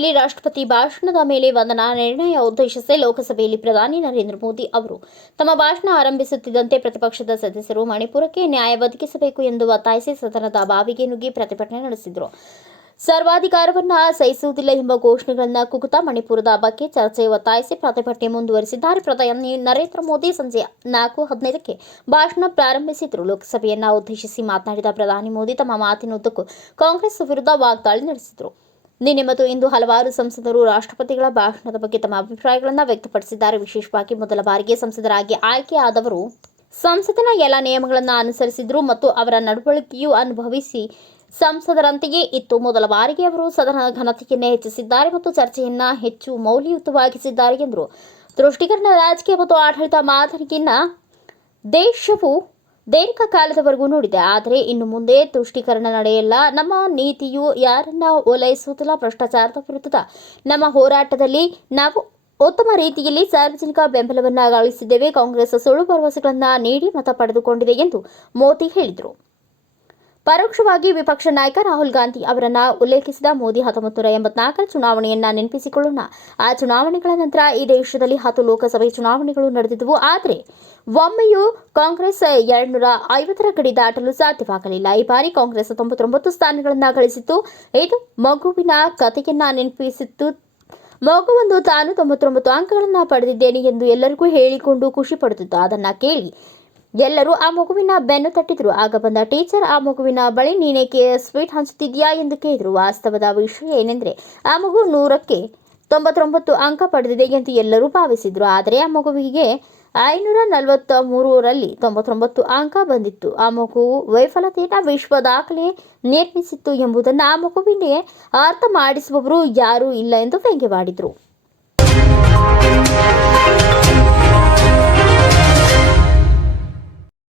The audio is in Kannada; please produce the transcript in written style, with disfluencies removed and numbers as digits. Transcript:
ಲೋಕಸಭೆಯಲ್ಲಿ ರಾಷ್ಟ್ರಪತಿ ಭಾಷಣದ ಮೇಲೆ ವಂದನಾ ನಿರ್ಣಯ ಉದ್ದೇಶಿಸಿ ಲೋಕಸಭೆಯಲ್ಲಿ ಪ್ರಧಾನಿ ನರೇಂದ್ರ ಮೋದಿ ಅವರು ತಮ್ಮ ಭಾಷಣ ಆರಂಭಿಸುತ್ತಿದ್ದಂತೆ ಪ್ರತಿಪಕ್ಷದ ಸದಸ್ಯರು ಮಣಿಪುರಕ್ಕೆ ನ್ಯಾಯ ಒದಗಿಸಬೇಕು ಎಂದು ಒತ್ತಾಯಿಸಿ ಸದನದ ಬಾವಿಗೆ ನುಗ್ಗಿ ಪ್ರತಿಭಟನೆ ನಡೆಸಿದರು. ಸರ್ವಾಧಿಕಾರವನ್ನು ಸಹಿಸುವುದಿಲ್ಲ ಎಂಬ ಘೋಷಣೆಗಳನ್ನು ಕೂಗುತ್ತಾ ಮಣಿಪುರದ ಬಗ್ಗೆ ಚರ್ಚೆ ಒತ್ತಾಯಿಸಿ ಪ್ರತಿಭಟನೆ ಮುಂದುವರಿಸಿದ್ದಾರೆ. ಪ್ರಧಾನಿ ನರೇಂದ್ರ ಮೋದಿ ಸಂಜೆ 4:15ಕ್ಕೆ ಭಾಷಣ ಪ್ರಾರಂಭಿಸಿದರು. ಲೋಕಸಭೆಯನ್ನು ಉದ್ದೇಶಿಸಿ ಮಾತನಾಡಿದ ಪ್ರಧಾನಿ ಮೋದಿ ತಮ್ಮ ಮಾತಿನುದ್ದಕ್ಕೂ ಕಾಂಗ್ರೆಸ್ ವಿರುದ್ಧ ವಾಗ್ದಾಳಿ ನಡೆಸಿದರು. ನಿನ್ನೆ ಮತ್ತು ಇಂದು ಹಲವಾರು ಸಂಸದರು ರಾಷ್ಟ್ರಪತಿಗಳ ಭಾಷಣದ ಬಗ್ಗೆ ತಮ್ಮ ಅಭಿಪ್ರಾಯಗಳನ್ನು ವ್ಯಕ್ತಪಡಿಸಿದ್ದಾರೆ. ವಿಶೇಷವಾಗಿ ಮೊದಲ ಬಾರಿಗೆ ಸಂಸದರಾಗಿ ಆಯ್ಕೆಯಾದವರು ಸಂಸತ್ತಿನ ಎಲ್ಲ ನಿಯಮಗಳನ್ನು ಅನುಸರಿಸಿದರು ಮತ್ತು ಅವರ ನಡವಳಿಕೆಯು ಅನುಭವಿಸಿ ಸಂಸದರಂತೆಯೇ ಇತ್ತು. ಮೊದಲ ಬಾರಿಗೆ ಅವರು ಸದನದ ಘನತೆಯನ್ನು ಹೆಚ್ಚಿಸಿದ್ದಾರೆ ಮತ್ತು ಚರ್ಚೆಯನ್ನು ಹೆಚ್ಚು ಮೌಲ್ಯಯುತವಾಗಿಸಿದ್ದಾರೆ ಎಂದರು. ತುಷ್ಟೀಕರಣ ರಾಜಕೀಯ ಮತ್ತು ಆಡಳಿತ ಮಾದರಿಯನ್ನು ದೇಶವು ದೀರ್ಘಕಾಲದವರೆಗೂ ನೋಡಿದೆ. ಆದರೆ ಇನ್ನು ಮುಂದೆ ತುಷ್ಟೀಕರಣ ನಡೆಯಲ್ಲ. ನಮ್ಮ ನೀತಿಯು ಯಾರನ್ನ ಓಲೈಸುವುದಿಲ್ಲ. ಭ್ರಷ್ಟಾಚಾರದ ವಿರುದ್ಧದ ನಮ್ಮ ಹೋರಾಟದಲ್ಲಿ ನಾವು ಉತ್ತಮ ರೀತಿಯಲ್ಲಿ ಸಾರ್ವಜನಿಕ ಬೆಂಬಲವನ್ನು ಗಳಿಸಿದ್ದೇವೆ. ಕಾಂಗ್ರೆಸ್ ಸುಳ್ಳು ಭರವಸೆಗಳನ್ನು ನೀಡಿ ಮತ ಪಡೆದುಕೊಂಡಿದೆ ಎಂದು ಮೋದಿ ಹೇಳಿದರು. ಪರೋಕ್ಷವಾಗಿ ವಿಪಕ್ಷ ನಾಯಕ ರಾಹುಲ್ ಗಾಂಧಿ ಅವರನ್ನು ಉಲ್ಲೇಖಿಸಿದ ಮೋದಿ 1984ರ ಚುನಾವಣೆಯನ್ನು ನೆನಪಿಸಿಕೊಳ್ಳೋಣ. ಆ ಚುನಾವಣೆಗಳ ನಂತರ ಈ ದೇಶದಲ್ಲಿ 10 ಲೋಕಸಭೆ ಚುನಾವಣೆಗಳು ನಡೆದಿದ್ದವು. ಆದರೆ ಒಮ್ಮೆಯೂ ಕಾಂಗ್ರೆಸ್ 250ರ ಗಡಿ ದಾಟಲು ಸಾಧ್ಯವಾಗಲಿಲ್ಲ. ಈ ಬಾರಿ ಕಾಂಗ್ರೆಸ್ 99 ಸ್ಥಾನಗಳನ್ನು ಗಳಿಸಿತ್ತು. ಇದು ಮಗುವಿನ ಕಥೆಯನ್ನ ನೆನಪಿಸಿತ್ತು. ಮಗುವೊಂದು ತಾನು 99 ಅಂಕಗಳನ್ನು ಪಡೆದಿದ್ದೇನೆ ಎಂದು ಎಲ್ಲರಿಗೂ ಹೇಳಿಕೊಂಡು ಖುಷಿ ಪಡುತ್ತಿತ್ತು. ಅದನ್ನು ಕೇಳಿ ಎಲ್ಲರೂ ಆ ಮಗುವಿನ ಬೆನ್ನು ತಟ್ಟಿದ್ರು. ಆಗ ಬಂದ ಟೀಚರ್ ಆ ಮಗುವಿನ ಬಳಿ ನೀನೇಕೆ ಸ್ವೀಟ್ ಹಂಚುತ್ತಿದ್ಯಾ ಎಂದು ಕೇಳಿದ್ರು. ವಾಸ್ತವದ ವಿಷಯ ಏನೆಂದರೆ ಆ ಮಗು 100ಕ್ಕೆ 99 ಅಂಕ ಪಡೆದಿದೆ ಎಂದು ಎಲ್ಲರೂ ಭಾವಿಸಿದ್ರು. ಆದರೆ ಆ ಮಗುವಿಗೆ 543ರಲ್ಲಿ 99 ಅಂಕ ಬಂದಿತ್ತು. ಆ ಮಗು ವೈಫಲ್ಯತೆಯನ್ನು ವಿಶ್ವ ದಾಖಲೆ ನಿರ್ಮಿಸಿತ್ತು ಎಂಬುದನ್ನು ಆ ಮಗುವಿಗೆ ಅರ್ಥ ಮಾಡಿಸುವವರು ಯಾರೂ ಇಲ್ಲ ಎಂದು ವ್ಯಂಗ್ಯವಾಡಿದರು.